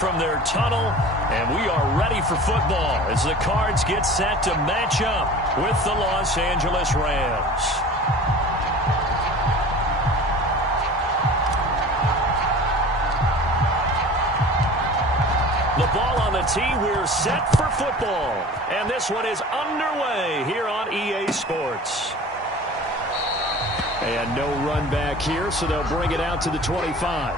From their tunnel, and we are ready for football as the Cards get set to match up with the Los Angeles Rams. The ball on the tee, we're set for football, and this one is underway here on EA Sports. And no run back here, so they'll bring it out to the 25.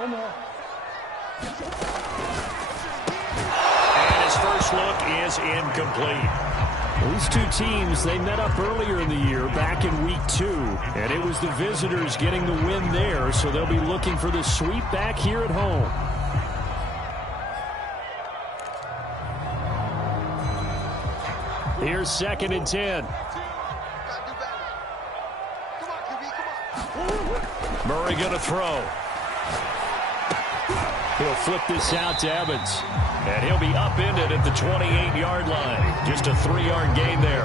And his first look is incomplete. These two teams, they met up earlier in the year, back in week 2, and it was the visitors getting the win there, so they'll be looking for the sweep back here at home. Here's 2nd and 10. Murray going to throw. He'll flip this out to Evans. And he'll be upended at the 28-yard line. Just a 3-yard gain there.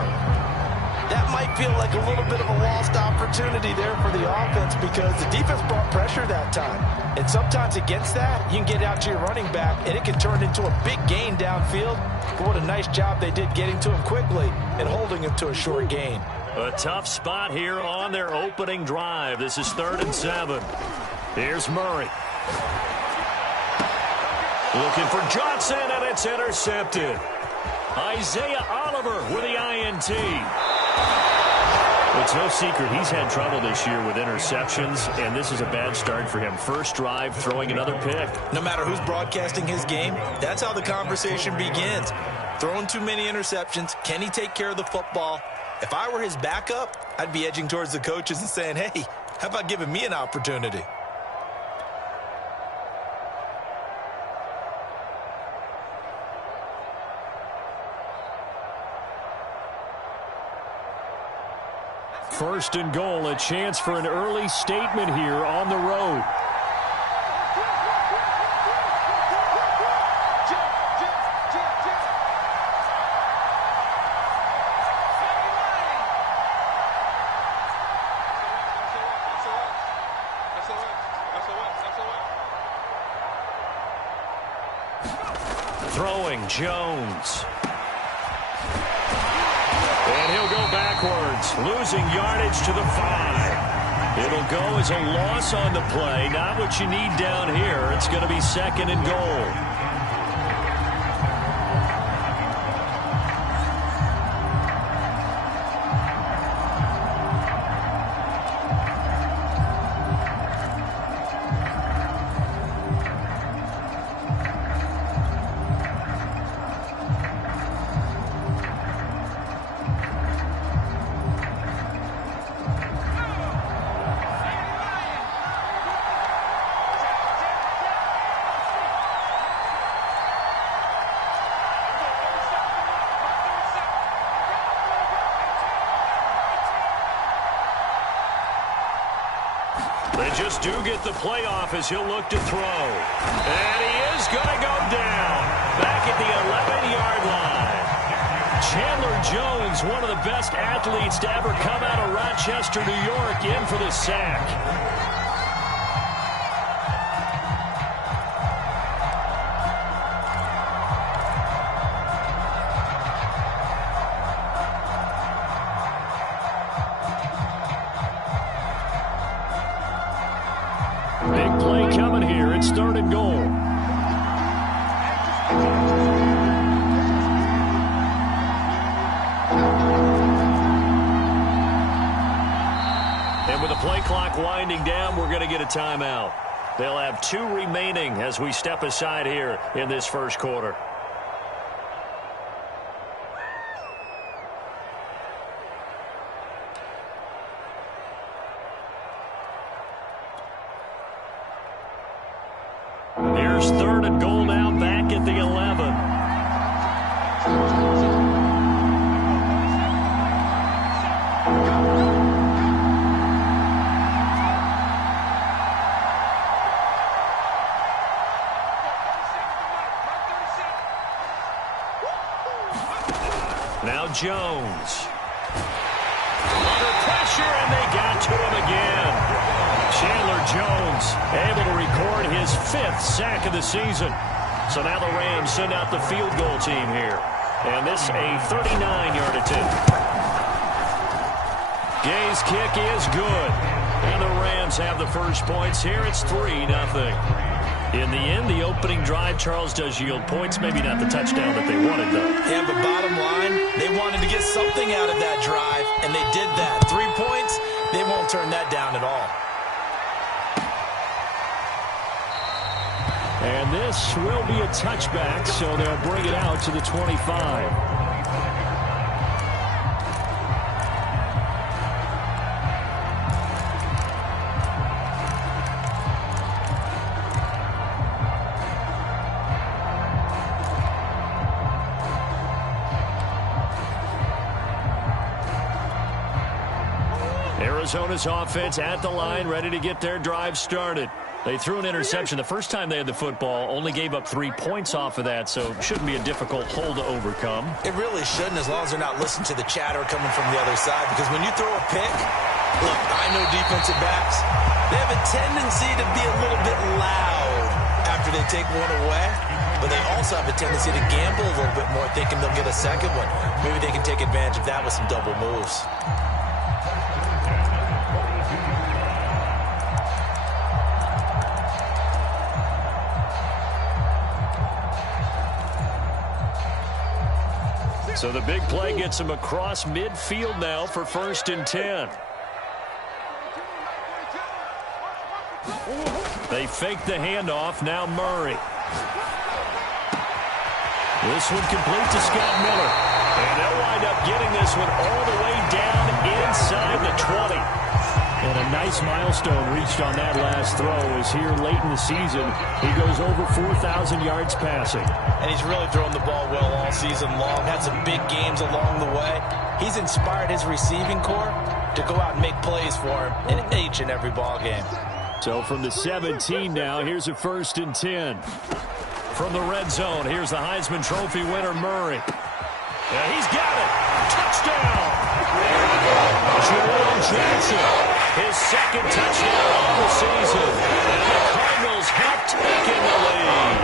That might feel like a little bit of a lost opportunity there for the offense because the defense brought pressure that time. And sometimes against that, you can get out to your running back, and it can turn into a big gain downfield. But what a nice job they did getting to him quickly and holding him to a short gain. A tough spot here on their opening drive. This is 3rd and 7. Here's Murray. Looking for Johnson, and it's intercepted. Isaiah Oliver with the INT. It's no secret he's had trouble this year with interceptions, and this is a bad start for him. First drive, throwing another pick. No matter who's broadcasting his game, that's how the conversation begins. Throwing too many interceptions, can he take care of the football? If I were his backup, I'd be edging towards the coaches and saying, hey, how about giving me an opportunity? First and goal, a chance for an early statement here on the road. Throwing Jones. And he'll go backwards, losing yardage to the 5. It'll go as a loss on the play. Not what you need down here. It's going to be 2nd and goal. They just do get the playoff as he'll look to throw. And he is going to go down. Back at the 11-yard line. Chandler Jones, one of the best athletes to ever come out of Rochester, New York, in for the sack. Big play coming here. It's 3rd and goal. And with the play clock winding down, we're going to get a timeout. They'll have 2 remaining as we step aside here in this first quarter. Here's 3rd and goal now, back at the 11. Now Jones. Under pressure, and they got to him again. Chandler Jones able to record his 5th sack of the season. So now the Rams send out the field goal team here. And this a 39-yard attempt. Gay's kick is good. And the Rams have the first points here. It's 3-0. In the end, the opening drive, Charles, does yield points. Maybe not the touchdown that they wanted, though. Yeah, but bottom line, they wanted to get something out of that drive, and they did that. 3 points, they won't turn that down at all. And this will be a touchback, so they'll bring it out to the 25. Arizona's offense at the line, ready to get their drive started. They threw an interception the first time they had the football, only gave up 3 points off of that, so shouldn't be a difficult hole to overcome. It really shouldn't, as long as they're not listening to the chatter coming from the other side, because when you throw a pick, look, I know defensive backs, they have a tendency to be a little bit loud after they take one away, but they also have a tendency to gamble a little bit more, thinking they'll get a second one. Maybe they can take advantage of that with some double moves. So the big play gets him across midfield now for 1st and 10. They fake the handoff. Now Murray. This one complete to Scott Miller. And they'll wind up getting this one all the way down inside the 20. And a nice milestone reached on that last throw is here late in the season. He goes over 4,000 yards passing. And he's really thrown the ball well all season long. Had some big games along the way. He's inspired his receiving corps to go out and make plays for him in each and every ball game. So from the 17 now, here's a 1st and 10. From the red zone, here's the Heisman Trophy winner, Murray. Yeah, he's got it. Touchdown. Jerome Jackson, his 2nd touchdown of the season. And the Cardinals have taken the lead.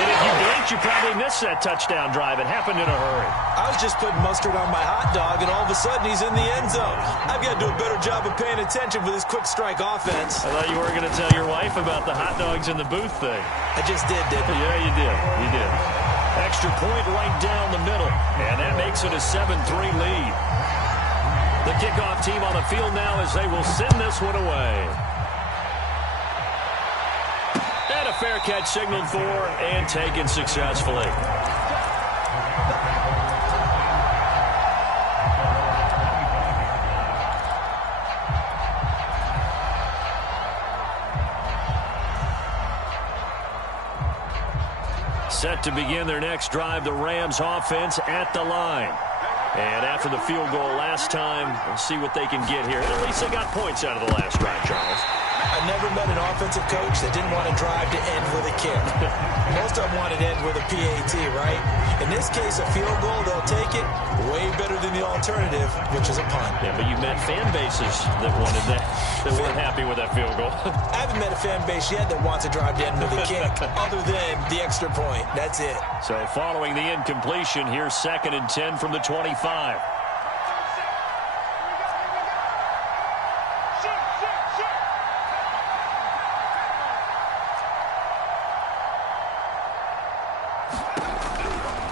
And if you blinked, you probably missed that touchdown drive. It happened in a hurry. I was just putting mustard on my hot dog, and all of a sudden he's in the end zone. I've got to do a better job of paying attention with this quick strike offense. I thought you were going to tell your wife about the hot dogs in the booth thing. I just did, didn't I? Yeah, you did. You did. Extra point right down the middle, and that makes it a 7-3 lead. The kickoff team on the field now as they will send this one away. And a fair catch signaled for and taken successfully. Set to begin their next drive, the Rams offense at the line. And after the field goal last time, we'll see what they can get here. At least they got points out of the last drive, Charles. I never met an offensive coach that didn't want to drive to end with a kick. Most of them wanted to end with a PAT, right? In this case, a field goal, they'll take it way better than the alternative, which is a punt. Yeah, but you met fan bases that wanted that, that weren't happy with that field goal. I haven't met a fan base yet that wants to drive to end with a kick, other than the extra point. That's it. So following the incompletion, here's 2nd and 10 from the 25.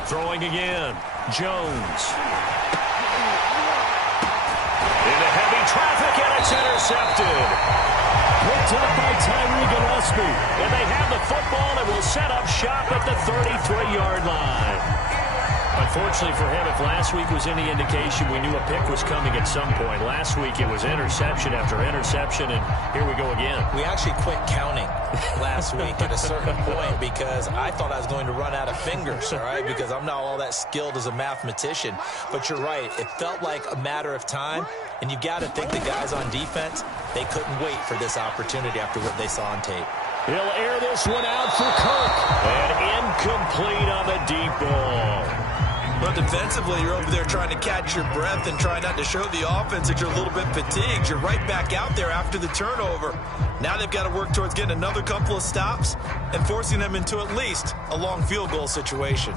Throwing again, Jones. Into heavy traffic, and it's intercepted. Picked up by Tyree Gillespie. And they have the football and will set up shop at the 33-yard line. A Unfortunately for him, if last week was any indication, we knew a pick was coming at some point. Last week it was interception after interception, and here we go again. We actually quit counting last week at a certain point because I thought I was going to run out of fingers, all right, because I'm not all that skilled as a mathematician. But you're right. It felt like a matter of time, and you got to think the guys on defense, they couldn't wait for this opportunity after what they saw on tape. He'll air this one out for Kirk. And incomplete on the deep ball. But defensively, you're over there trying to catch your breath and try not to show the offense that you're a little bit fatigued. You're right back out there after the turnover. Now they've got to work towards getting another couple of stops and forcing them into at least a long field goal situation.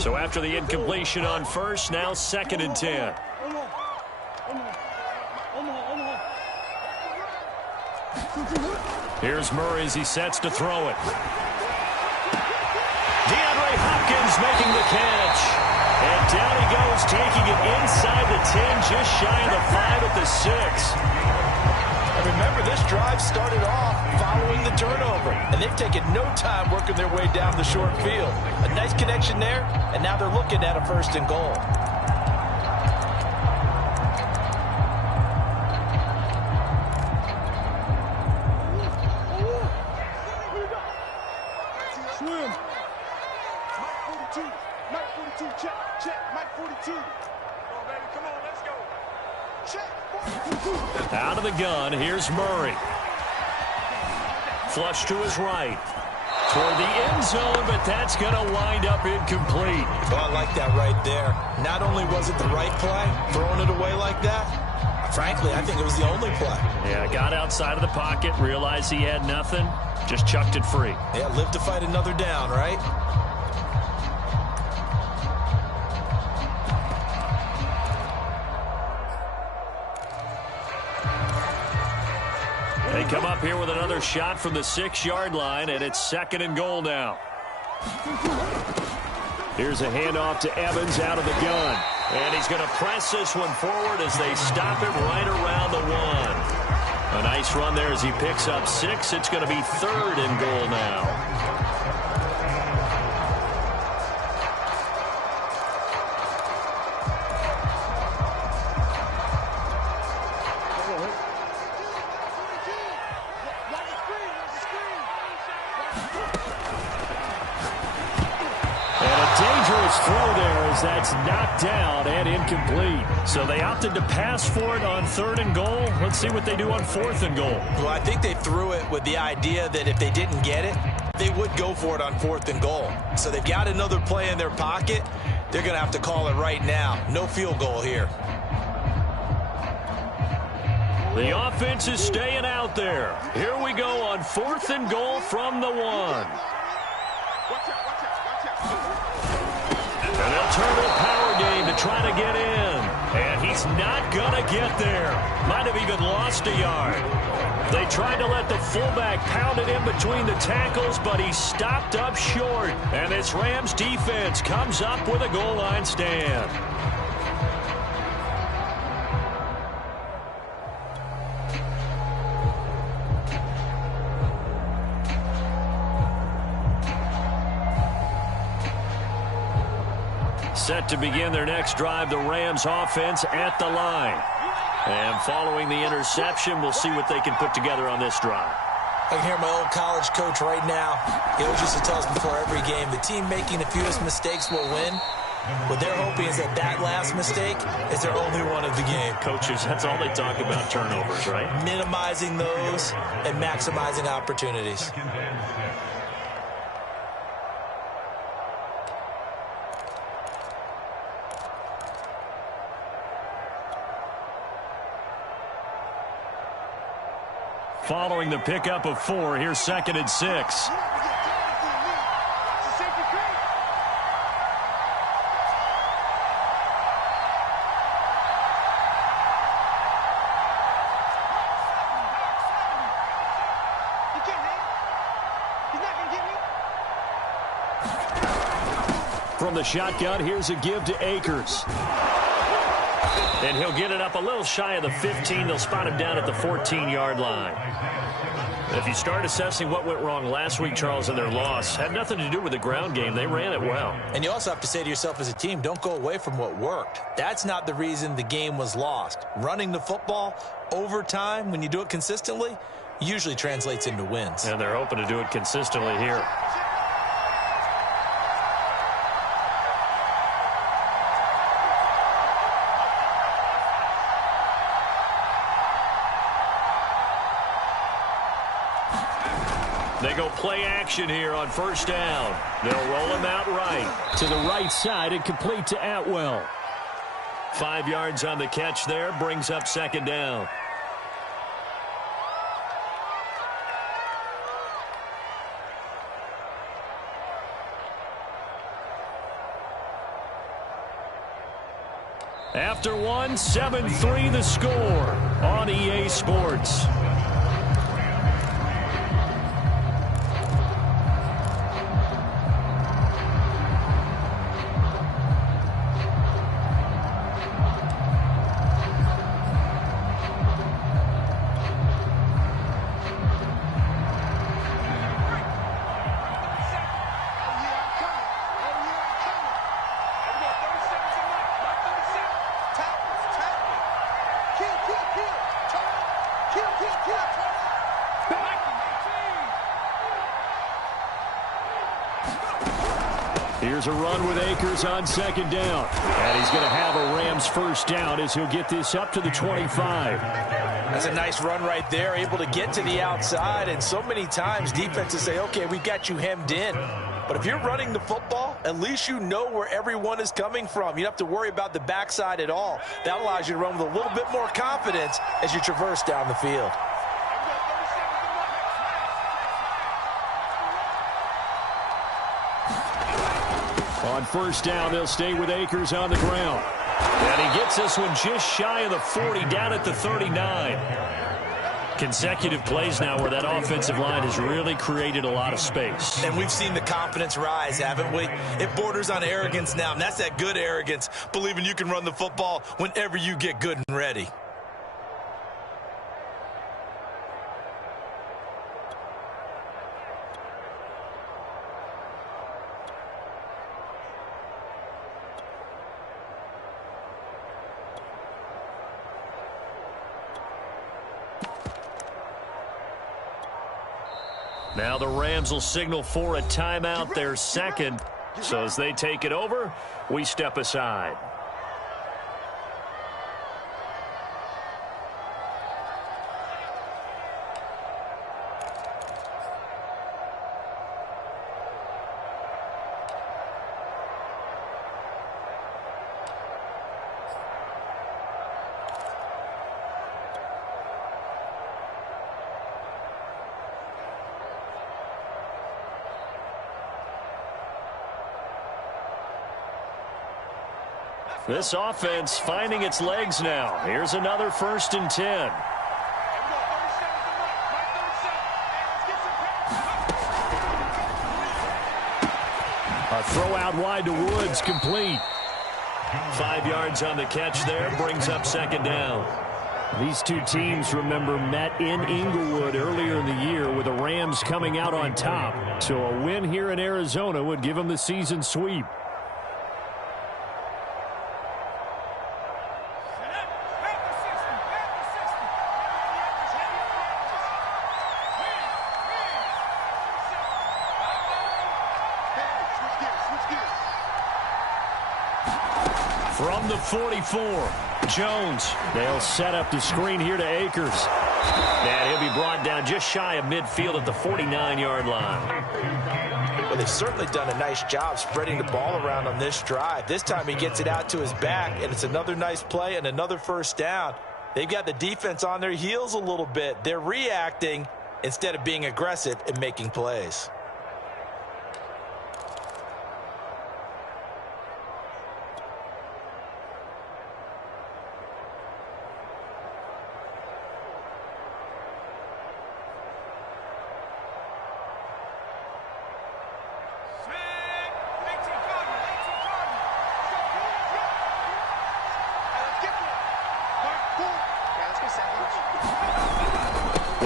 So after the incompletion on first, now 2nd and 10. Here's Murray as he sets to throw it. DeAndre Hopkins making the catch. And down he goes, taking it inside the 10, just shy of the 5 at the 6. And remember, this drive started off following the turnover, and they've taken no time working their way down the short field. A nice connection there, and now they're looking at a 1st and goal. Swim. Mike 42. Mike 42. Check. Check. Mike 42. Come on, baby. Come on. Let's go. Check. 42. Out of the gun, here's Murray. Flush to his right. Toward the end zone, but that's going to wind up incomplete. Oh, I like that right there. Not only was it the right play, throwing it away like that, frankly, I think it was the only play. Yeah, got outside of the pocket, realized he had nothing, just chucked it free. Yeah, live to fight another down, right? They come up here with another shot from the 6-yard line, and it's 2nd and goal now. Here's a handoff to Evans out of the gun. And he's going to press this one forward as they stop him right around the 1. A nice run there as he picks up 6. It's going to be 3rd and goal now. Throw there as that's knocked down and incomplete. So they opted to pass for it on 3rd and goal. Let's see what they do on 4th and goal. Well, I think they threw it with the idea that if they didn't get it, they would go for it on 4th and goal. So they've got another play in their pocket. They're going to have to call it right now. No field goal here. The offense is staying out there. Here we go on 4th and goal from the 1. And they'll turn a power game to try to get in. And he's not going to get there. Might have even lost a yard. They tried to let the fullback pound it in between the tackles, but he stopped up short. And this Rams defense comes up with a goal line stand. Set to begin their next drive, the Rams offense at the line. And following the interception, we'll see what they can put together on this drive. I can hear my old college coach right now. He always used to tell us before every game, the team making the fewest mistakes will win. What they're hoping is that last mistake is their only one of the game. Coaches, that's all they talk about, turnovers, right? Minimizing those and maximizing opportunities. Following the pickup of 4, here's 2nd and 6. From the shotgun, here's a give to Akers. And he'll get it up a little shy of the 15. They'll spot him down at the 14-yard line. If you start assessing what went wrong last week, Charles, in their loss, had nothing to do with the ground game. They ran it well. And you also have to say to yourself as a team, don't go away from what worked. That's not the reason the game was lost. Running the football over time, when you do it consistently, usually translates into wins. And they're hoping to do it consistently here. They go play action here on first down. They'll roll him out right. To the right side and complete to Atwell. 5 yards on the catch there. Brings up second down. After one, 7-3 the score on EA Sports. Here's a run with Akers on second down. And he's going to have a Rams first down as he'll get this up to the 25. That's a nice run right there, able to get to the outside. And so many times defenses say, okay, we've got you hemmed in. But if you're running the football, at least you know where everyone is coming from. You don't have to worry about the backside at all. That allows you to run with a little bit more confidence as you traverse down the field. On first down, they'll stay with Akers on the ground. And he gets this one just shy of the 40, down at the 39. Consecutive plays now where that offensive line has really created a lot of space. And we've seen the confidence rise, haven't we? It borders on arrogance now, and that's that good arrogance, believing you can run the football whenever you get good and ready. Now the Rams will signal for a timeout, their second. So as they take it over, we step aside. This offense finding its legs now. Here's another 1st and 10. A throw out wide to Woods, complete. 5 yards on the catch there, brings up second down. These two teams, remember, met in Inglewood earlier in the year with the Rams coming out on top. So a win here in Arizona would give them the season sweep. From the 44, Jones. They'll set up the screen here to Akers. And he'll be brought down just shy of midfield at the 49-yard line. Well, they've certainly done a nice job spreading the ball around on this drive. This time he gets it out to his back, and it's another nice play and another first down. They've got the defense on their heels a little bit. They're reacting instead of being aggressive and making plays.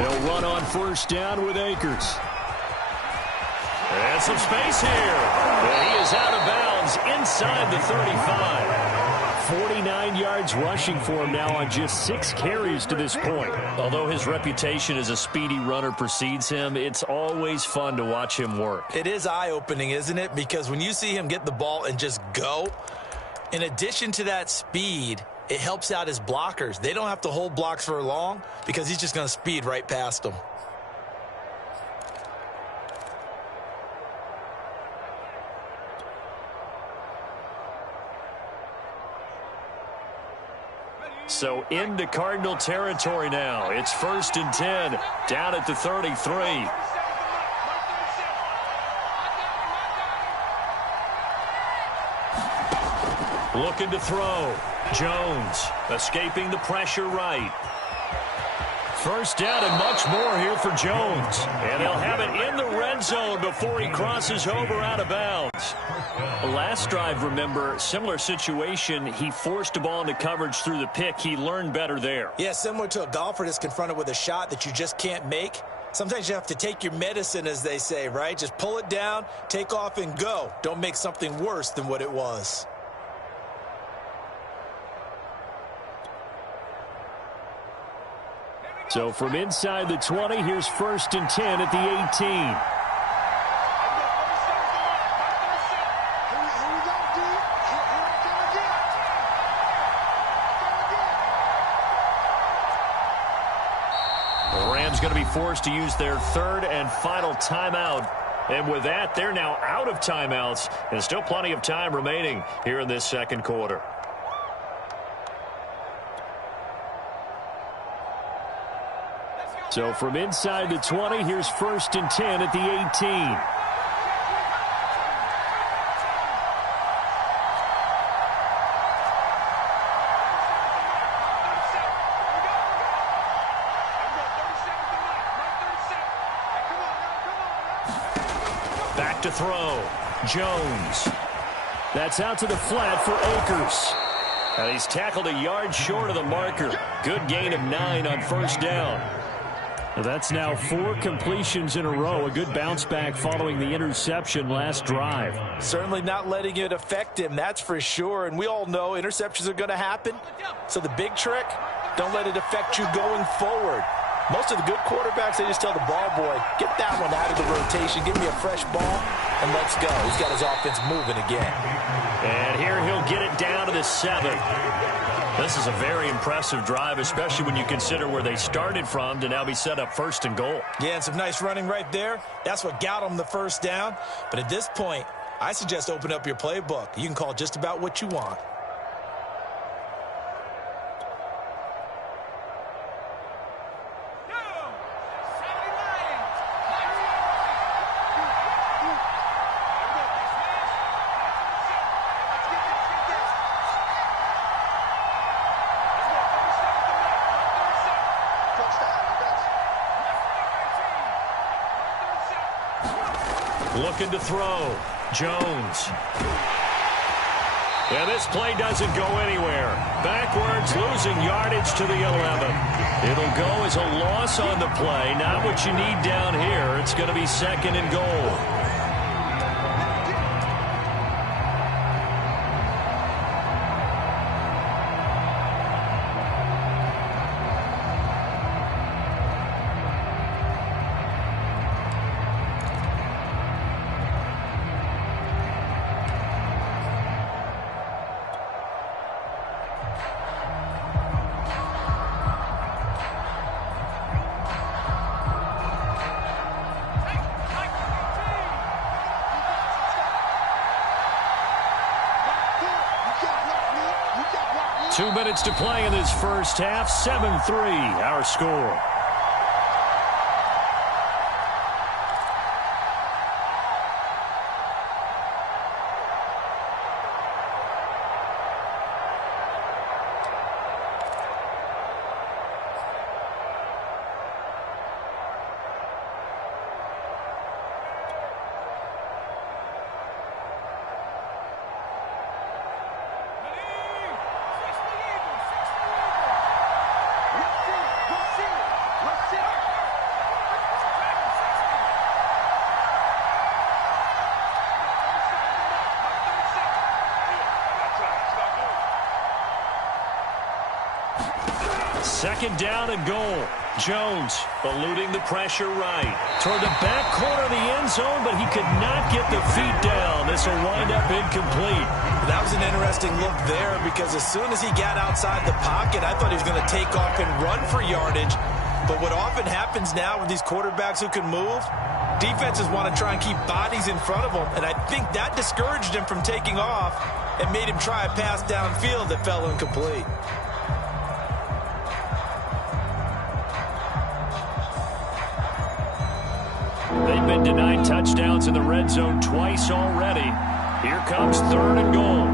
They'll run on first down with Akers. And some space here. And he is out of bounds inside the 35. 49 yards rushing for him now on just 6 carries to this point. Although his reputation as a speedy runner precedes him, it's always fun to watch him work. It is eye-opening, isn't it? Because when you see him get the ball and just go, in addition to that speed, it helps out his blockers. They don't have to hold blocks for long because he's just going to speed right past them. So into Cardinal territory now. It's 1st and 10, down at the 33. Looking to throw. Jones escaping the pressure right. First down and much more here for Jones. And they'll have it in the red zone before he crosses over out of bounds. Last drive, remember, similar situation. He forced the ball into coverage through the pick. He learned better there. Yeah, similar to a golfer that's confronted with a shot that you just can't make. Sometimes you have to take your medicine, as they say, right? Just pull it down, take off, and go. Don't make something worse than what it was. So from inside the 20, here's 1st and 10 at the 18. The Rams going to be forced to use their 3rd and final timeout. And with that, they're now out of timeouts. And still plenty of time remaining here in this second quarter. So from inside the 20, here's 1st and 10 at the 18. Back to throw. Jones. That's out to the flat for Akers. And he's tackled a yard short of the marker. Good gain of 9 on first down. Well, that's now 4 completions in a row. A good bounce back following the interception last drive. Certainly not letting it affect him, that's for sure. And we all know interceptions are going to happen. So the big trick, don't let it affect you going forward. Most of the good quarterbacks, they just tell the ball boy, get that one out of the rotation, give me a fresh ball, and let's go. He's got his offense moving again. And here he'll get it down to the 7. This is a very impressive drive, especially when you consider where they started from to now be set up 1st and goal. Yeah, and some nice running right there. That's what got them the first down. But at this point, I suggest open up your playbook. You can call just about what you want. Looking to throw. Jones. And this play doesn't go anywhere. Backwards, losing yardage to the 11. It'll go as a loss on the play. Not what you need down here. It's going to be 2nd and goal. Two minutes to play in this first half. 7-3, our score. Second down and goal. Jones eluding the pressure right. Toward the back corner of the end zone, but he could not get the feet down. This will wind up incomplete. That was an interesting look there because as soon as he got outside the pocket, I thought he was going to take off and run for yardage. But what often happens now with these quarterbacks who can move, defenses want to try and keep bodies in front of them, and I think that discouraged him from taking off and made him try a pass downfield that fell incomplete. They've been denied touchdowns in the red zone twice already. Here comes third and goal.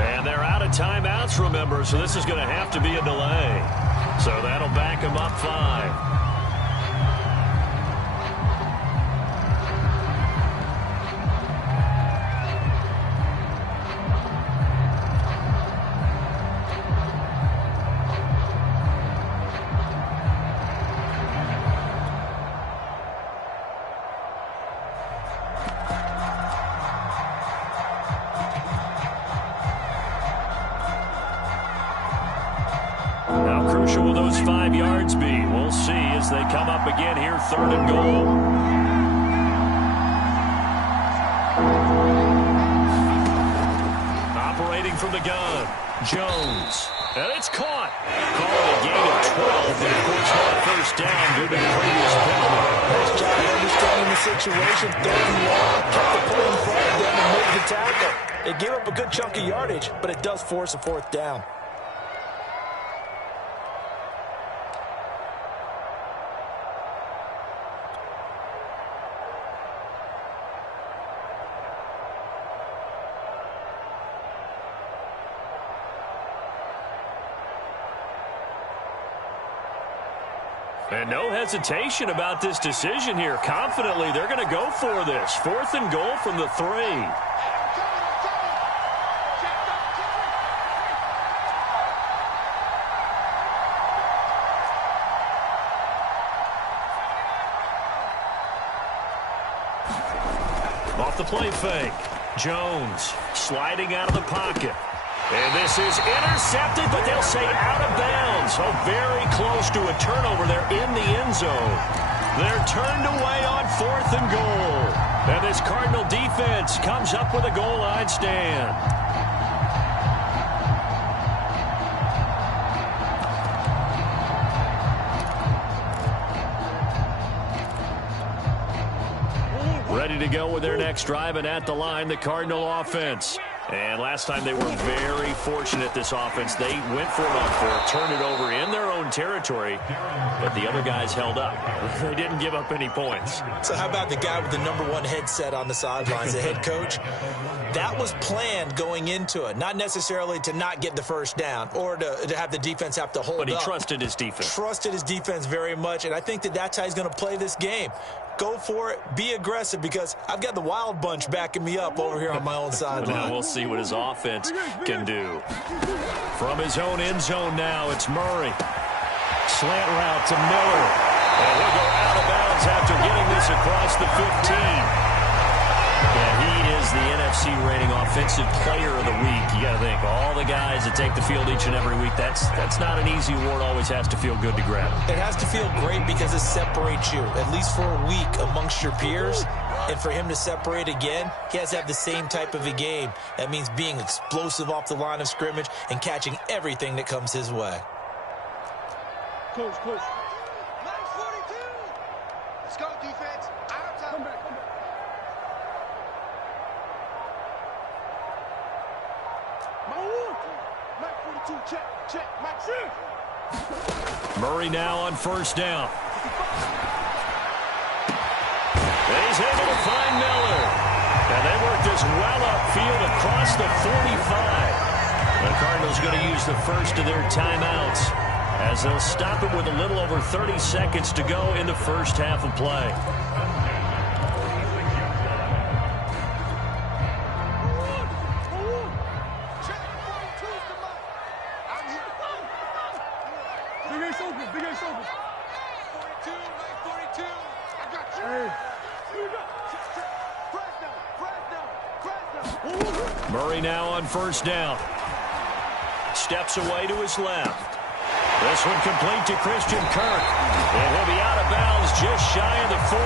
And they're out of timeouts, remember, so this is going to have to be a delay. So that'll back them up 5. How crucial will those 5 yards be? We'll see as they come up again here, third and goal. Operating from the gun, Jones. And it's caught. Call it a gain of 12, and of course not a first down due to the previous penalty. Nice job understanding the situation. Third and long, kept the play in front of them and made the tackle. It gave up a good chunk of yardage, but it does force a fourth down. And no hesitation about this decision here. Confidently, they're going to go for this. Fourth and goal from the 3. Off the play fake. Jones sliding out of the pocket. And this is intercepted, but they'll say out of bounds. Oh, very close to a turnover there in the end zone. They're turned away on fourth and goal. And this Cardinal defense comes up with a goal line stand. Ready to go with their next drive, and at the line, the Cardinal offense. And last time they were very fortunate, this offense. They went for it on fourth, turned it over in their own territory, but the other guys held up. They didn't give up any points. So how about the guy with the #1 headset on the sidelines, the head coach? That was planned going into it, not necessarily to not get the first down or to have the defense have to hold up. But he trusted his defense. Trusted his defense very much, and I think that's how he's going to play this game. Go for it, be aggressive, because I've got the wild bunch backing me up over here on my own sideline. Now we'll see what his offense can do. From his own end zone now, it's Murray. Slant route to Miller. And he'll go out of bounds after getting this across the 15. And he is the NFC rating offensive player of the week. You got to think, all the guys that take the field each and every week, that's not an easy award. Always has to feel good to grab. It has to feel great because it separates you, at least for a week, amongst your peers. And for him to separate again, he has to have the same type of a game. That means being explosive off the line of scrimmage and catching everything that comes his way. Coach. 942. Let's go, defense. Out time. Come back. Mike 42, check. Mike 6. Murray now on first down. And he's able to find Miller. And they work this well upfield across the 45. The Cardinals going to use the first of their timeouts as they'll stop it with a little over 30 seconds to go in the first half of play. Big Ace open. 42, Mike 42. I got you. Hey. Murray now on first down. Steps away to his left. This one complete to Christian Kirk. And he'll be out of bounds just shy of the 40.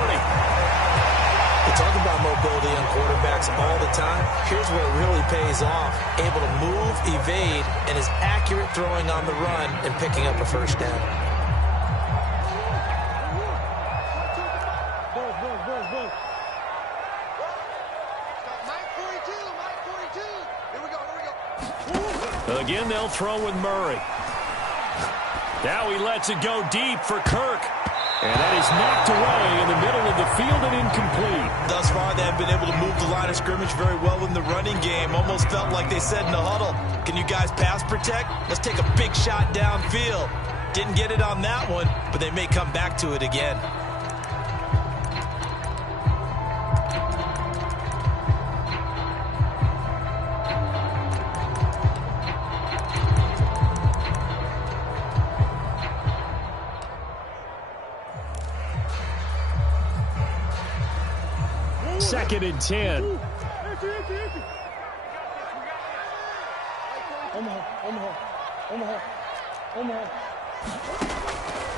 We talk about mobility on quarterbacks all the time. Here's where it really pays off. Able to move, evade, and is accurate throwing on the run and picking up a first down. Again, they'll throw with Murray. Now he lets it go deep for Kirk. And that is knocked away in the middle of the field and incomplete. Thus far, they have been able to move the line of scrimmage very well in the running game. Almost felt like they said in the huddle, can you guys pass protect? Let's take a big shot downfield. Didn't get it on that one, but they may come back to it again. Second and 10.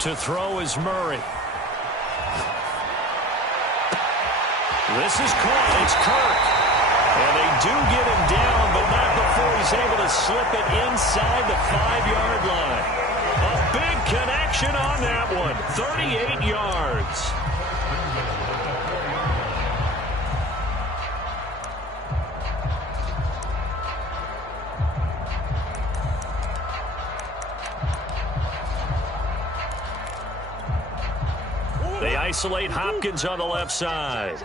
To throw is Murray. This is caught. It's Kirk. And they do get him down, but not before he's able to slip it inside the 5-yard line. A big connection on that one. 38 yards. They isolate Hopkins on the left side.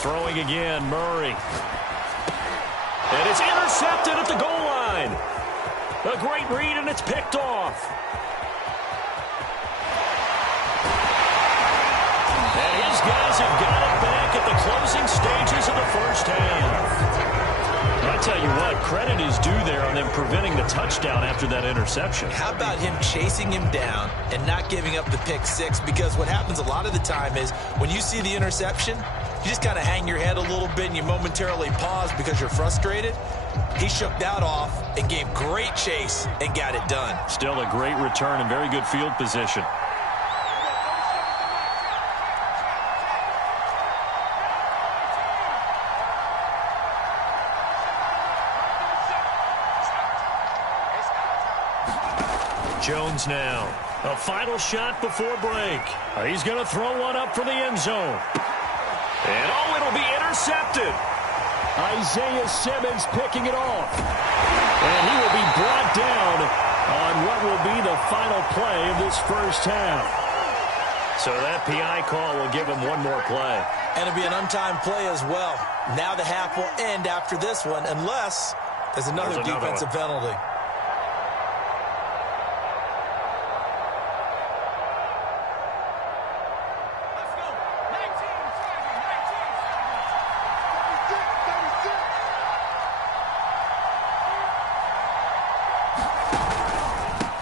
Throwing again, Murray. And it's intercepted at the goal line. A great read, and it's picked off. And his guys have got it back at the closing stages of the first half. I tell you what, credit is due there on them preventing the touchdown after that interception. How about him chasing him down and not giving up the pick six? Because what happens a lot of the time is when you see the interception, you just kind of hang your head a little bit and you momentarily pause because you're frustrated. He shook that off and gave great chase and got it done. Still a great return and very good field position. Jones now. A final shot before break. He's going to throw one up for the end zone. And oh, it'll be intercepted. Isaiah Simmons picking it off. And he will be brought down on what will be the final play of this first half. So that PI call will give him one more play. And it'll be an untimed play as well. Now the half will end after this one unless there's another defensive penalty.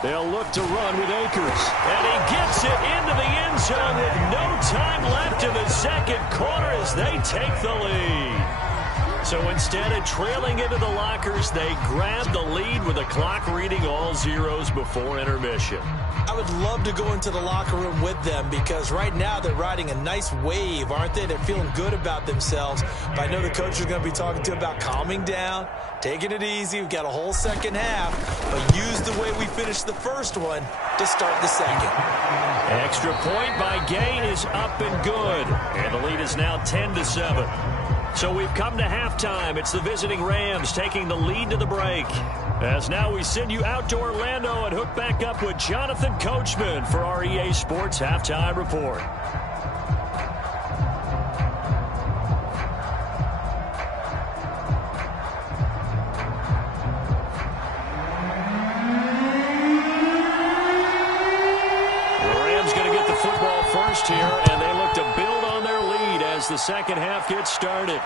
They'll look to run with Akers. And he gets it into the end zone with no time left in the second quarter as they take the lead. So instead of trailing into the lockers, they grab the lead with the clock reading all zeros before intermission. I would love to go into the locker room with them because right now they're riding a nice wave, aren't they? They're feeling good about themselves. But I know the coach is going to be talking to them about calming down, taking it easy. We've got a whole second half, but use the way we finished the first one to start the second. Extra point by Gay is up and good. And the lead is now 10-7. So we've come to halftime. It's the visiting Rams taking the lead to the break. As now we send you out to Orlando and hook back up with Jonathan Coachman for our EA Sports Halftime Report. The Rams going to get the football first here, and they look to build on their lead as the second half gets started.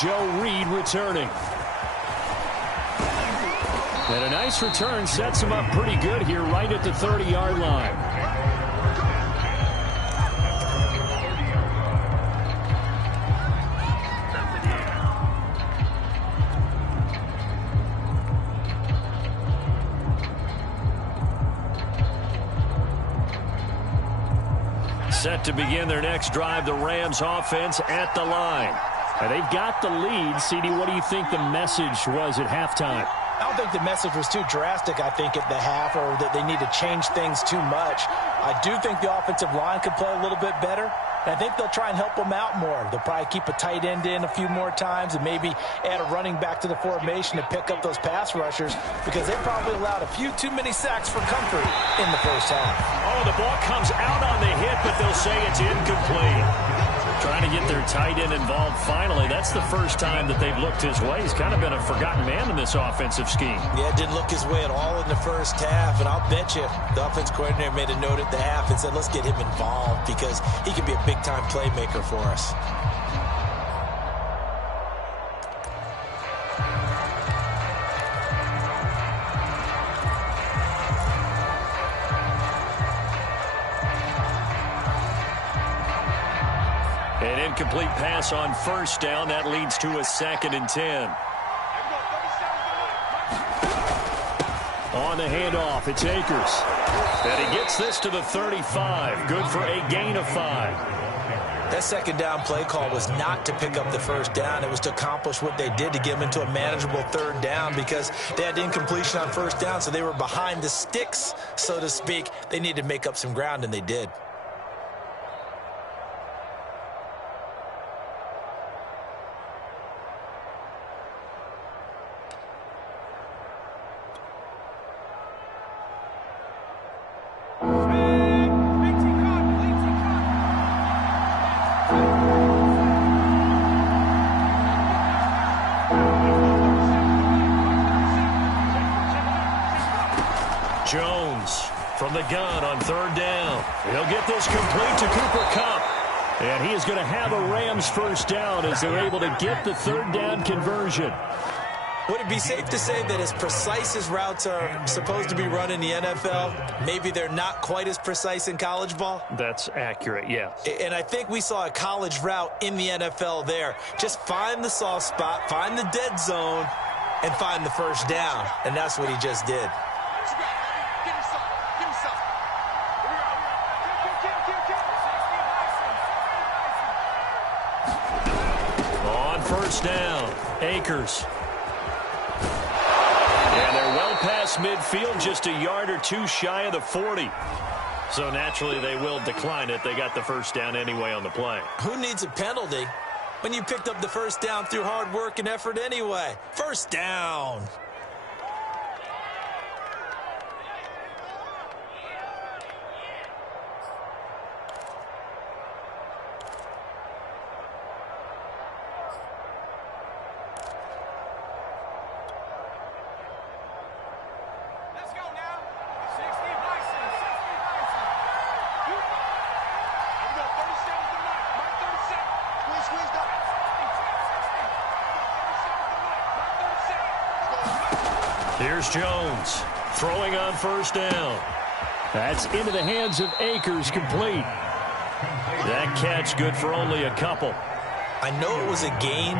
Joe Reed returning. And a nice return sets him up pretty good here right at the 30-yard line. Set to begin their next drive, the Rams offense at the line. They've got the lead. CD, what do you think the message was at halftime? I don't think the message was too drastic, I think, at the half, or that they need to change things too much. I do think the offensive line could play a little bit better. And I think they'll try and help them out more. They'll probably keep a tight end in a few more times and maybe add a running back to the formation to pick up those pass rushers, because they probably allowed a few too many sacks for comfort in the first half. Oh, the ball comes out on the hit, but they'll say it's incomplete. Trying to get their tight end involved finally. That's the first time that they've looked his way. He's kind of been a forgotten man in this offensive scheme. Yeah, didn't look his way at all in the first half. And I'll bet you the offense coordinator made a note at the half and said, let's get him involved because he can be a big-time playmaker for us. An incomplete pass on first down. That leads to a 2nd and 10. On the handoff, it's Akers. And he gets this to the 35. Good for a gain of 5. That second down play call was not to pick up the first down. It was to accomplish what they did to get them into a manageable 3rd down, because they had incompletion on first down, so they were behind the sticks, so to speak. They needed to make up some ground, and they did. Jones from the gun on 3rd down. He'll get this complete to Cooper Kupp. And he is going to have a Rams first down as they're able to get the 3rd down conversion. Would it be safe to say that as precise as routes are supposed to be run in the NFL, maybe they're not quite as precise in college ball? That's accurate, yeah. And I think we saw a college route in the NFL there. Just find the soft spot, find the dead zone, and find the first down. And that's what he just did. On first down, Akers. And they're well past midfield, just a yard or two shy of the 40. So naturally they will decline it. They got the first down anyway on the play. Who needs a penalty when you picked up the first down through hard work and effort anyway? First down. Here's Jones throwing on first down. That's into the hands of Akers, complete. That catch good for only a couple. I know it was a gain,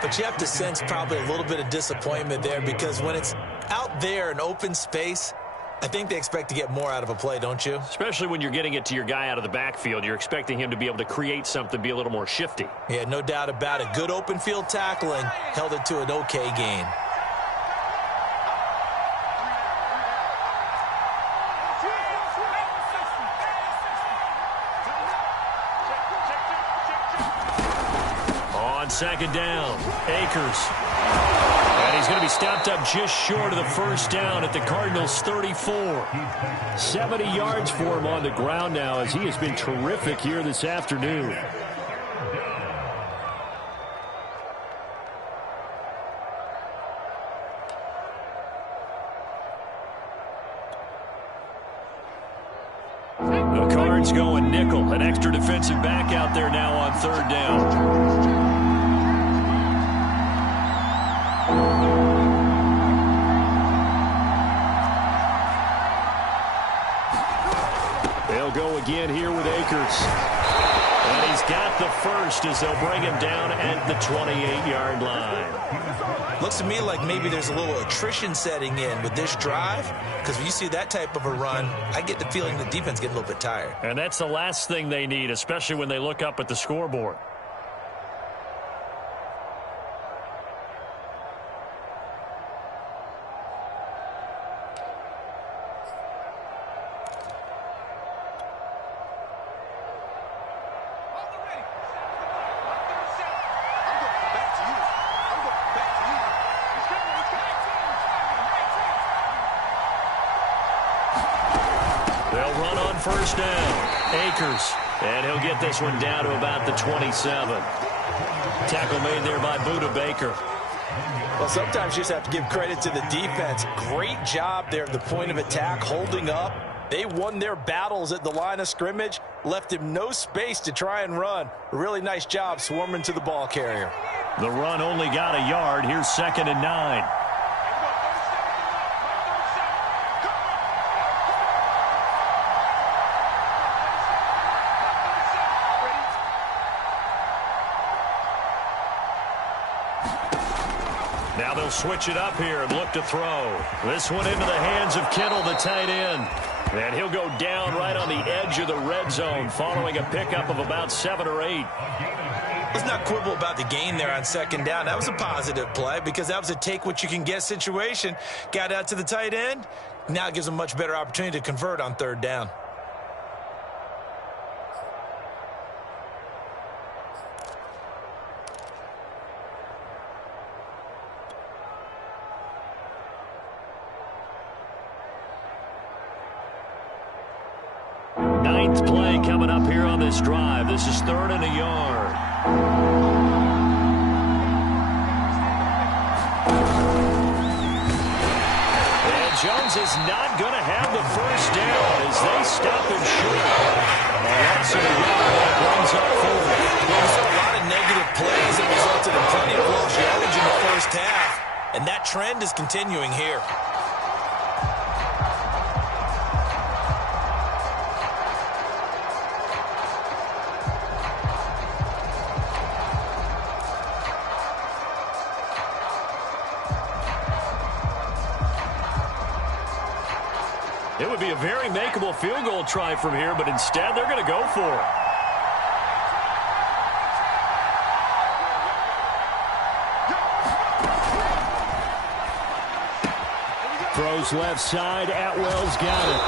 but you have to sense probably a little bit of disappointment there, because when it's out there in open space, I think they expect to get more out of a play, don't you? Especially when you're getting it to your guy out of the backfield. You're expecting him to be able to create something, be a little more shifty. Yeah, no doubt about it. Good open field tackling held it to an okay gain. On second down, Akers. And he's going to be stopped up just short of the first down at the Cardinals' 34. 70 yards for him on the ground now, as he has been terrific here this afternoon. The Cards going nickel. An extra defensive back out there now on 3rd down. They'll go again here with Akers. And he's got the first as they'll bring him down at the 28-yard line. Looks to me like maybe there's a little attrition setting in with this drive, because when you see that type of a run, I get the feeling the defense getting a little bit tired. And that's the last thing they need, especially when they look up at the scoreboard. First down, Akers, and he'll get this one down to about the 27. Tackle made there by Budda Baker. Well, sometimes you just have to give credit to the defense. Great job there at the point of attack, holding up. They won their battles at the line of scrimmage, left him no space to try and run. A really nice job swarming to the ball carrier. The run only got a yard. Here's 2nd and 9. Now they'll switch it up here and look to throw. This one into the hands of Kittle, the tight end. And he'll go down right on the edge of the red zone following a pickup of about 7 or 8. Let's not quibble about the gain there on 2nd down. That was a positive play because that was a take-what-you-can-get situation. Got out to the tight end. Now it gives them a much better opportunity to convert on 3rd down. Ninth play coming up here on this drive. This is 3rd and a yard. And Jones is not going to have the first down as they stop him short. A loss of a yard that brings up 4th. Well, we saw a lot of negative plays that resulted in plenty of lost yardage in the first half, and that trend is continuing here. It would be a very makeable field goal try from here, but instead they're going to go for it. Throws left side. Atwell's got it.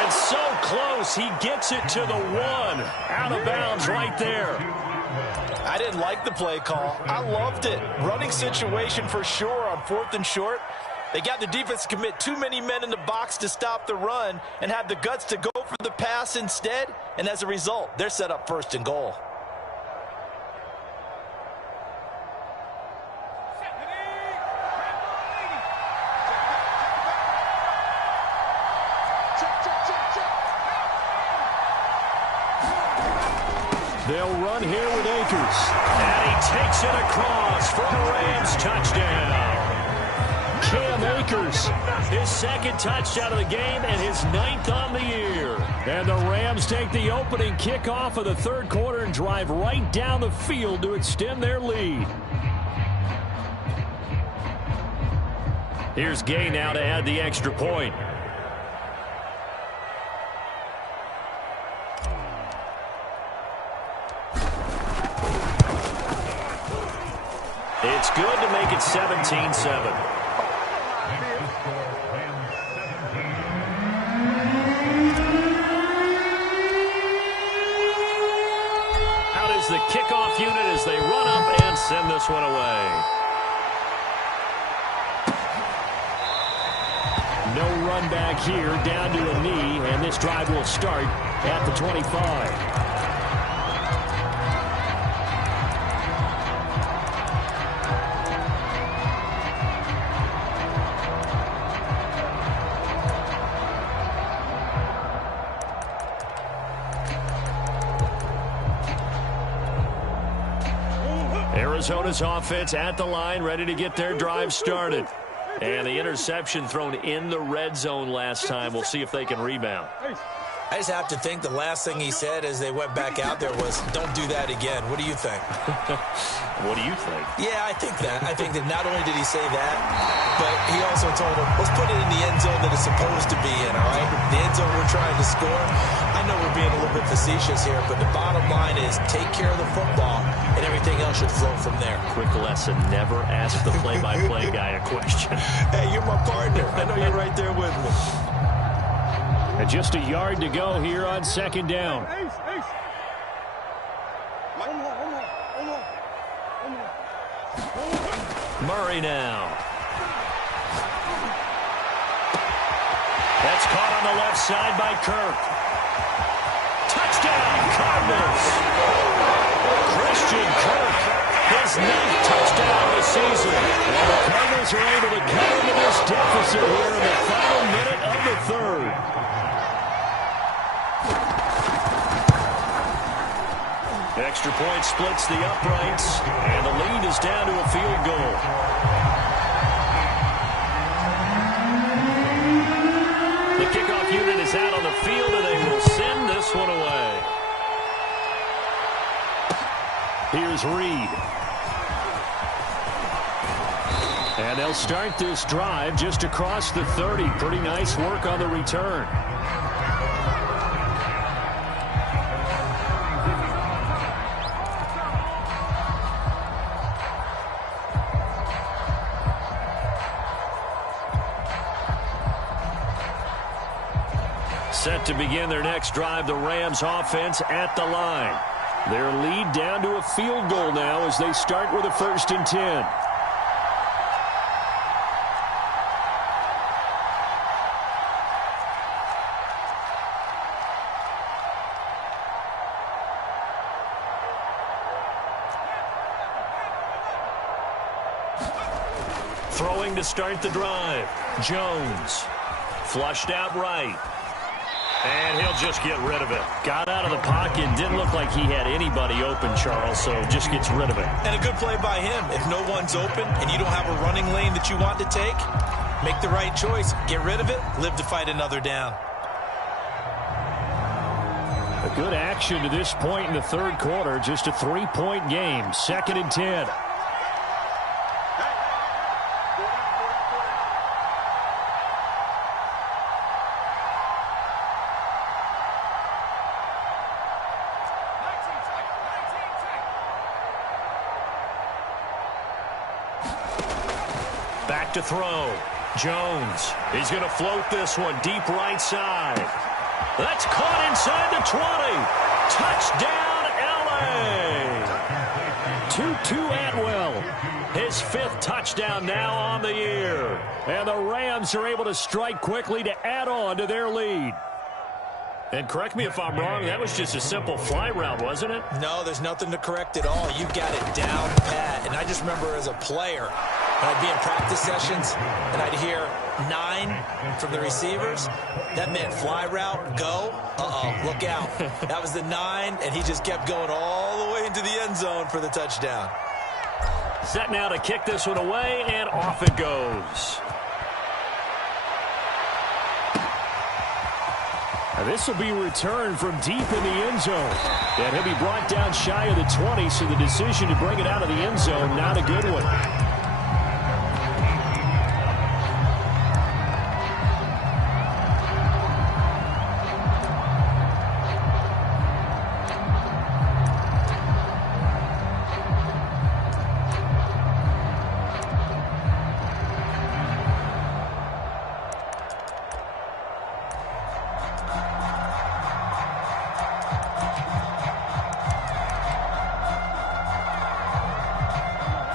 And so close, he gets it to the 1. Out of bounds right there. I didn't like the play call. I loved it. Running situation for sure on 4th and short. They got the defense to commit too many men in the box to stop the run and had the guts to go for the pass instead. And as a result, they're set up 1st and goal. They'll run here with Akers. And he takes it across for the Rams touchdown. Cam Akers, his 2nd touchdown of the game and his 9th on the year. And the Rams take the opening kickoff of the 3rd quarter and drive right down the field to extend their lead. Here's Gay now to add the extra point. It's good to make it 17-7. The kickoff unit as they run up and send this one away. No run back here, down to a knee, and this drive will start at the 25. Arizona's offense at the line, ready to get their drive started. And the interception thrown in the red zone last time. We'll see if they can rebound. I just have to think the last thing he said as they went back out there was, don't do that again. What do you think? What do you think? Yeah, I think that. I think that not only did he say that, but he also told him, let's put it in the end zone that it's supposed to be in, all right? The end zone we're trying to score. I know we're being a little bit facetious here, but the bottom line is take care of the football, and everything else should flow from there. Quick lesson, never ask the play-by-play guy a question. Hey, you're my partner. I know you're right there with me. And just a yard to go here on second down. Murray now. That's caught on the left side by Kirk. Touchdown, Cardinals. Christian Kirk, his 9th touchdown of the season. And the Cardinals are able to cut into this deficit here in the final minute of the third. Extra point splits the uprights, and the lead is down to a field goal. The kickoff unit is out on the field, and they will send this one away. Here's Reed. And they'll start this drive just across the 30. Pretty nice work on the return. Set to begin their next drive, the Rams offense at the line. Their lead down to a field goal now as they start with a 1st and 10. Throwing to start the drive. Jones. Flushed out right. And he'll just get rid of it. Got out of the pocket. Didn't look like he had anybody open, Charles, so just gets rid of it. And a good play by him. If no one's open and you don't have a running lane that you want to take, make the right choice. Get rid of it. Live to fight another down. A good action to this point in the third quarter. Just a 3-point game. 2nd and 10. Back to throw. Jones. He's going to float this one deep right side. That's caught inside the 20. Touchdown, L.A. 2-2 Atwell. His 5th touchdown now on the year. And the Rams are able to strike quickly to add on to their lead. And correct me if I'm wrong, that was just a simple fly route, wasn't it? No, there's nothing to correct at all. You got it down pat. And I just remember as a player, when I'd be in practice sessions and I'd hear 9 from the receivers, that meant fly route, go. Look out. That was the 9, and he just kept going all the way into the end zone for the touchdown. Set now to kick this one away, and off it goes. Now this will be returned from deep in the end zone. And he'll be brought down shy of the 20, so the decision to bring it out of the end zone, not a good one.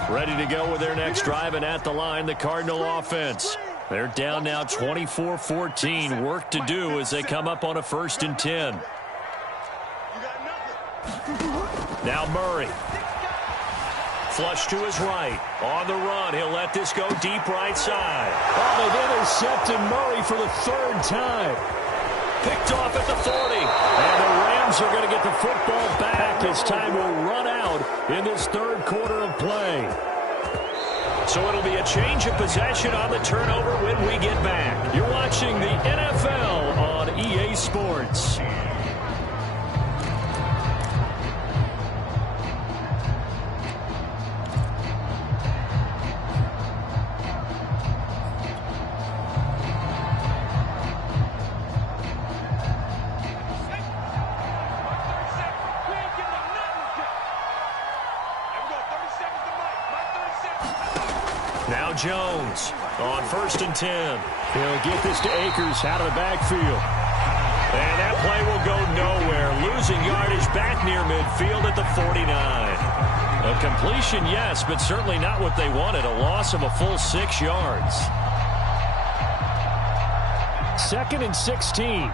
Ready to go with their next drive, and at the line, the Cardinal offense. They're down now 24-14. Work to do as they come up on a 1st and 10. Now Murray. Flush to his right. On the run. He'll let this go deep right side. Oh, they've intercepted Murray for the 3rd time. Picked off at the 40. And the Rams are going to get the football back as time will run out in this 3rd quarter of play. So it'll be a change of possession on the turnover when we get back. You're watching the NFL on EA Sports. Now Jones on 1st and 10. He'll get this to Akers out of the backfield. And that play will go nowhere. Losing yardage back near midfield at the 49. A completion, yes, but certainly not what they wanted. A loss of a full 6 yards. 2nd and 16.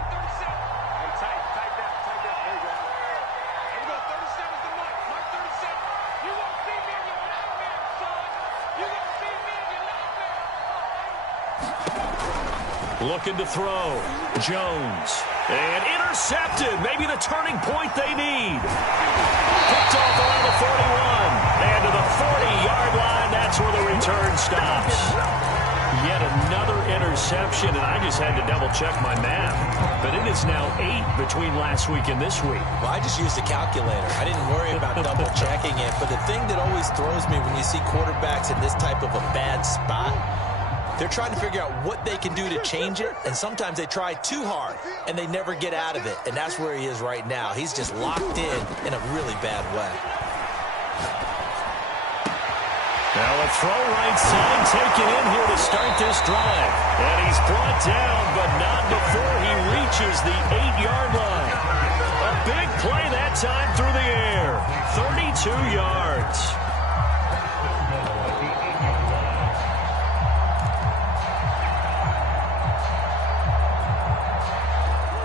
Looking to throw. Jones. And intercepted. Maybe the turning point they need. Picked off around the 41. And to the 40-yard line, that's where the return stops. Yet another interception, and I just had to double-check my math. But it is now 8 between last week and this week. Well, I just used a calculator. I didn't worry about double-checking it. But the thing that always throws me when you see quarterbacks in this type of a bad spot, they're trying to figure out what they can do to change it, and sometimes they try too hard, and they never get out of it, and that's where he is right now. He's just locked in a really bad way. Now a throw right side taken in here to start this drive. And he's brought down, but not before he reaches the 8-yard line. A big play that time through the air. 32 yards.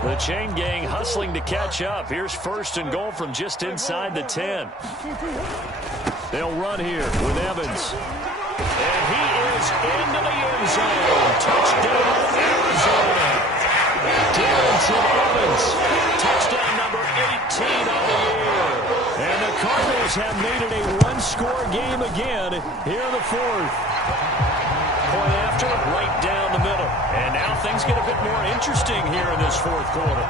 The chain gang hustling to catch up. Here's 1st and goal from just inside the 10. They'll run here with Evans. And he is into the end zone. Touchdown, Arizona. Darrington Evans. Touchdown number 18 on the year. And the Cardinals have made it a one-score game again here in the 4th. Point after, right down the middle. And now things get a bit more interesting here in this 4th quarter.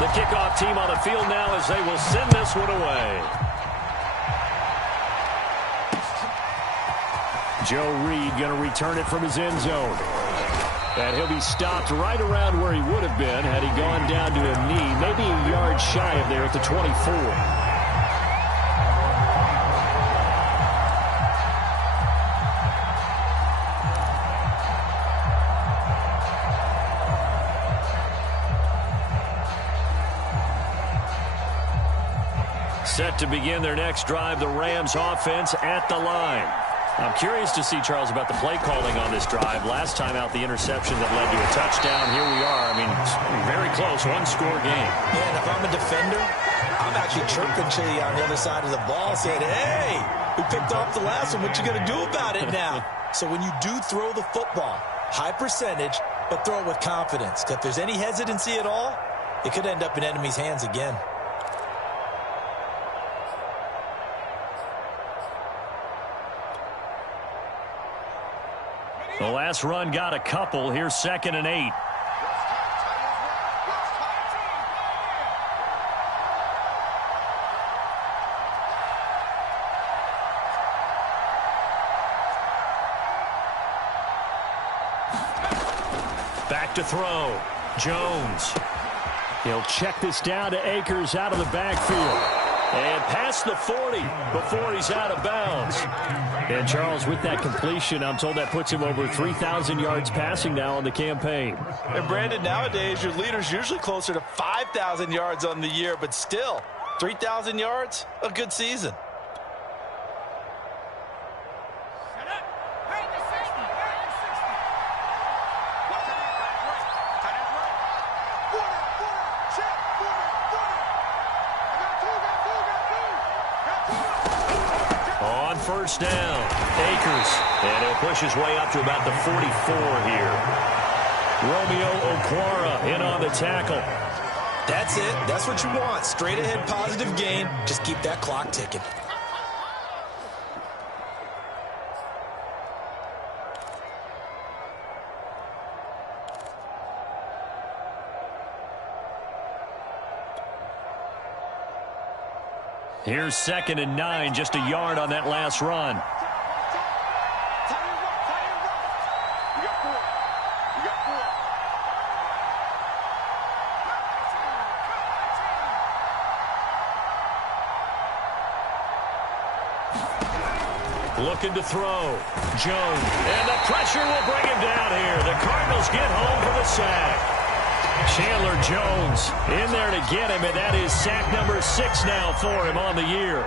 The kickoff team on the field now as they will send this one away. Joe Reed going to return it from his end zone. And he'll be stopped right around where he would have been had he gone down to a knee, maybe a yard shy of there at the 24. Set to begin their next drive, the Rams offense at the line. I'm curious to see, Charles, about the play calling on this drive. Last time out, the interception that led to a touchdown. Here we are. I mean, very close, one-score game. Yeah, and if I'm a defender, I'm actually chirping to you on the other side of the ball saying, hey, we picked off the last one. What you going to do about it now? So when you do throw the football, high percentage, but throw it with confidence. Because if there's any hesitancy at all, it could end up in enemy's hands again. The last run got a couple. Here's 2nd and 8. Back to throw. Jones. He'll check this down to Akers out of the backfield. And past the 40 before he's out of bounds. And, Charles, with that completion, I'm told that puts him over 3,000 yards passing now on the campaign. And, Brandon, nowadays your leader's usually closer to 5,000 yards on the year, but still, 3,000 yards, a good season. First down, Akers, and he'll push his way up to about the 44 here. Romeo Okwara in on the tackle. That's it. That's what you want. Straight ahead positive gain. Just keep that clock ticking. Here's 2nd and 9, just a yard on that last run. Looking to throw. Jones. And the pressure will bring him down here. The Cardinals get home for the sack. Chandler Jones in there to get him, and that is sack number 6 now for him on the year.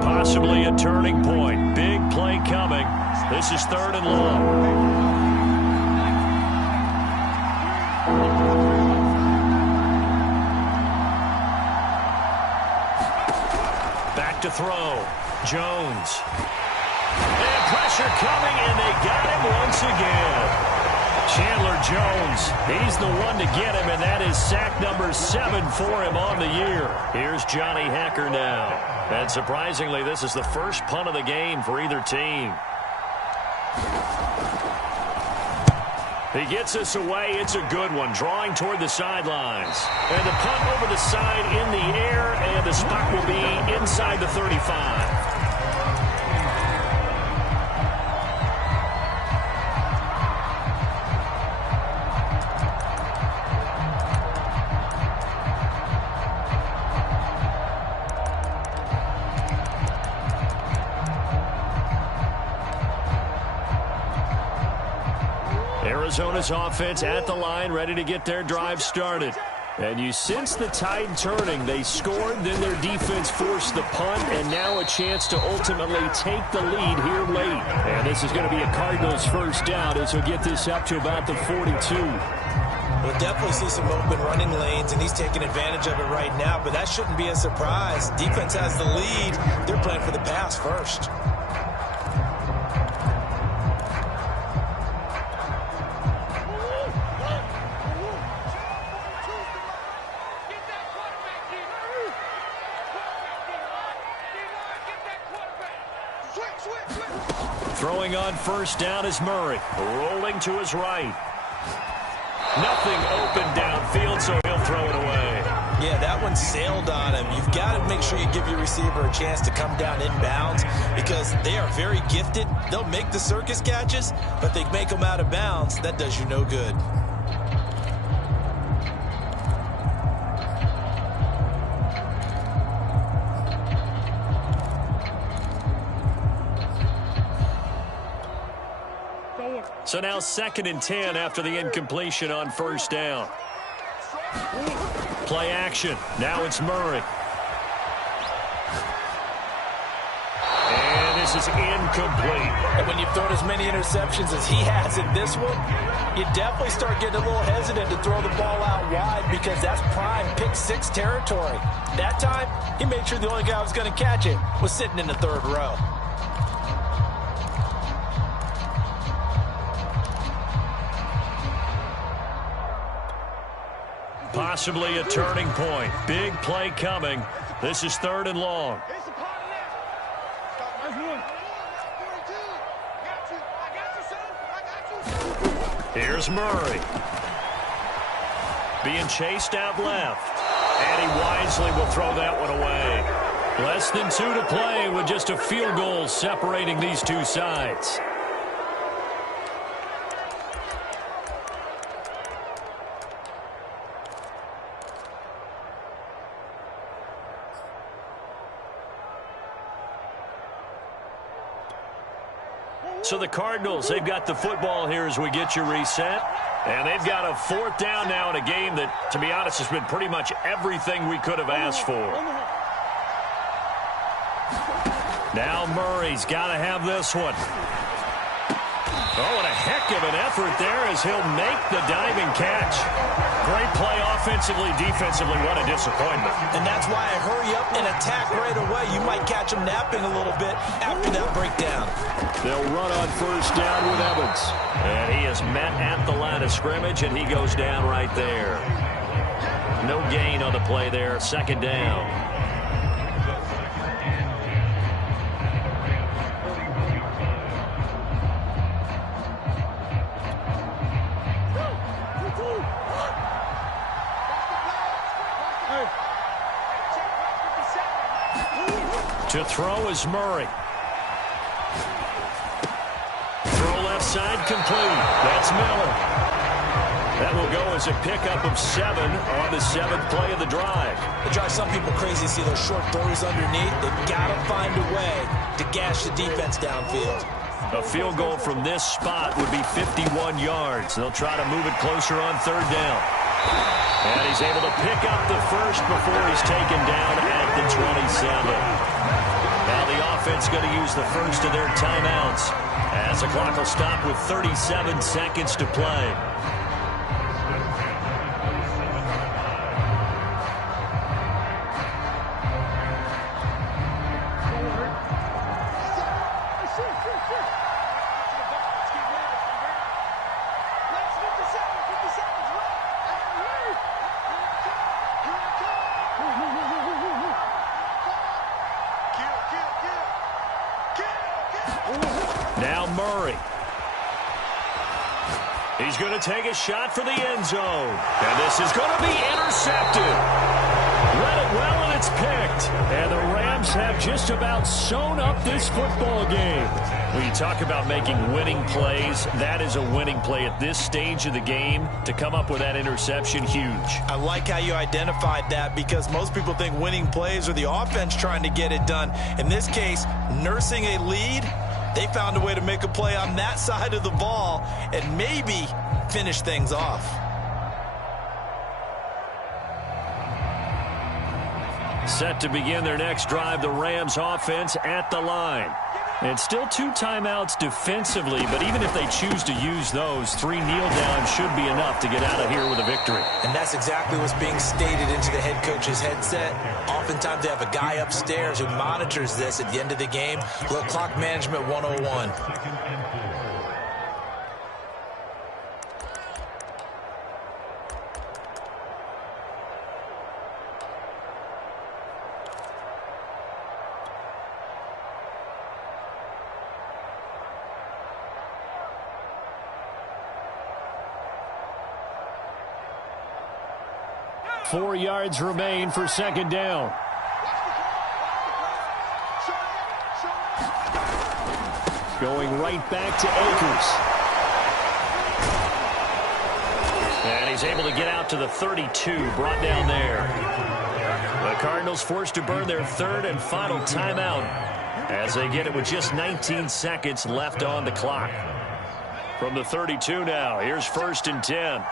Possibly a turning point. Big play coming. This is 3rd and long. Back to throw. Jones. And pressure coming, and they got him once again. Chandler Jones, he's the one to get him, and that is sack number 7 for him on the year. Here's Johnny Hacker now. And surprisingly, this is the first punt of the game for either team. He gets us away. It's a good one, drawing toward the sidelines. And the punt over the side in the air, and the spot will be inside the 35. Arizona's offense at the line, ready to get their drive started. And you sense the tide turning. They scored, then their defense forced the punt, and now a chance to ultimately take the lead here late. And this is going to be a Cardinals first down as he'll get this up to about the 42. We'll definitely see some open running lanes, and he's taking advantage of it right now, but that shouldn't be a surprise. Defense has the lead. They're playing for the pass first. Throwing on first down is Murray. Rolling to his right. Nothing open downfield, so he'll throw it away. Yeah, that one sailed on him. You've got to make sure you give your receiver a chance to come down inbounds because they are very gifted. They'll make the circus catches, but they make them out of bounds. That does you no good. So now 2nd and 10 after the incompletion on first down. Play action. Now it's Murray. And this is incomplete. And when you've thrown as many interceptions as he has in this one, you definitely start getting a little hesitant to throw the ball out wide because that's prime pick 6 territory. That time, he made sure the only guy who was going to catch it was sitting in the 3rd row. Possibly a turning point. Big play coming. This is 3rd and long. Here's Murray. Being chased out left. And he wisely will throw that one away. Less than 2 to play with just a field goal separating these two sides. So the Cardinals, they've got the football here as we get you reset. And they've got a 4th down now in a game that, to be honest, has been pretty much everything we could have asked for. Now Murray's got to have this one. Oh, and a heck of an effort there as he'll make the diving catch. Great play offensively, defensively. What a disappointment. And that's why I hurry up and attack right away. You might catch him napping a little bit after that breakdown. They'll run on first down with Evans. And he is met at the line of scrimmage, and he goes down right there. No gain on the play there. 2nd down. To throw is Murray. Throw left side complete. That's Miller. That will go as a pickup of 7 on the 7th play of the drive. It drives some people crazy to see those short throws underneath. They've got to find a way to gash the defense downfield. A field goal from this spot would be 51 yards. They'll try to move it closer on 3rd down. And he's able to pick up the first before he's taken down at the 27. Now the offense going to use the first of their timeouts as the clock will stop with 37 seconds to play. Now Murray. He's going to take a shot for the end zone. And this is going to be intercepted. Read it well, and it's picked. And the Rams have just about sewn up this football game. When you talk about making winning plays, that is a winning play at this stage of the game. To come up with that interception, huge. I like how you identified that because most people think winning plays are the offense trying to get it done. In this case, nursing a lead, they found a way to make a play on that side of the ball and maybe finish things off. Set to begin their next drive, the Rams offense at the line. And still 2 timeouts defensively, but even if they choose to use those, 3 kneel downs should be enough to get out of here with a victory. And that's exactly what's being stated into the head coach's headset. Oftentimes they have a guy upstairs who monitors this at the end of the game. Little clock management 101. Four yards remain for 2nd down. Going right back to Akers. And he's able to get out to the 32, brought down there. The Cardinals forced to burn their 3rd and final timeout as they get it with just 19 seconds left on the clock. From the 32 now, here's 1st and 10.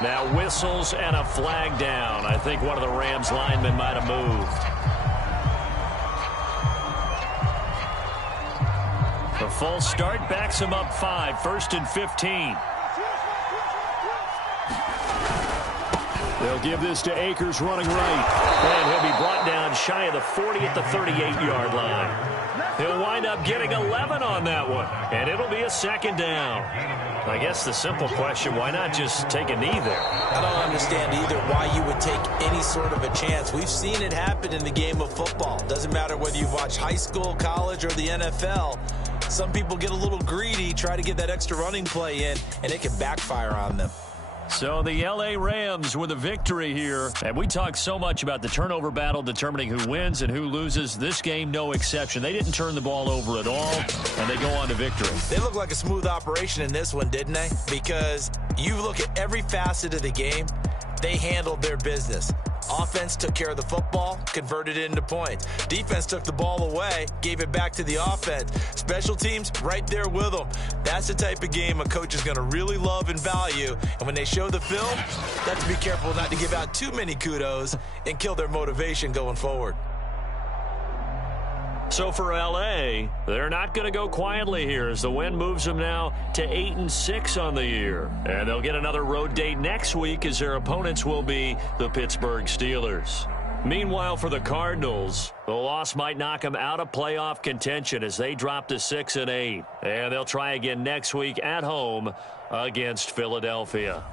Now whistles and a flag down. I think one of the Rams linemen might have moved. The full start backs him up 5. 1st and 15. They'll give this to Akers running right. And he'll be brought down shy of the 40 at the 38-yard line. He'll wind up getting 11 on that one. And it'll be a 2nd down. I guess the simple question, why not just take a knee there? I don't understand either why you would take any sort of a chance. We've seen it happen in the game of football. Doesn't matter whether you've watched high school, college, or the NFL. Some people get a little greedy, try to get that extra running play in, and it can backfire on them. So the L.A. Rams with a victory here. And we talk so much about the turnover battle determining who wins and who loses. This game, no exception. They didn't turn the ball over at all, and they go on to victory. They look like a smooth operation in this one, didn't they? Because you look at every facet of the game, they handled their business. Offense took care of the football, converted it into points. Defense took the ball away, gave it back to the offense. Special teams, right there with them. That's the type of game a coach is going to really love and value. And when they show the film, they have to be careful not to give out too many kudos and kill their motivation going forward. So for L.A., they're not going to go quietly here as the win moves them now to 8-6 on the year. And they'll get another road date next week as their opponents will be the Pittsburgh Steelers. Meanwhile, for the Cardinals, the loss might knock them out of playoff contention as they drop to 6-8. And they'll try again next week at home against Philadelphia.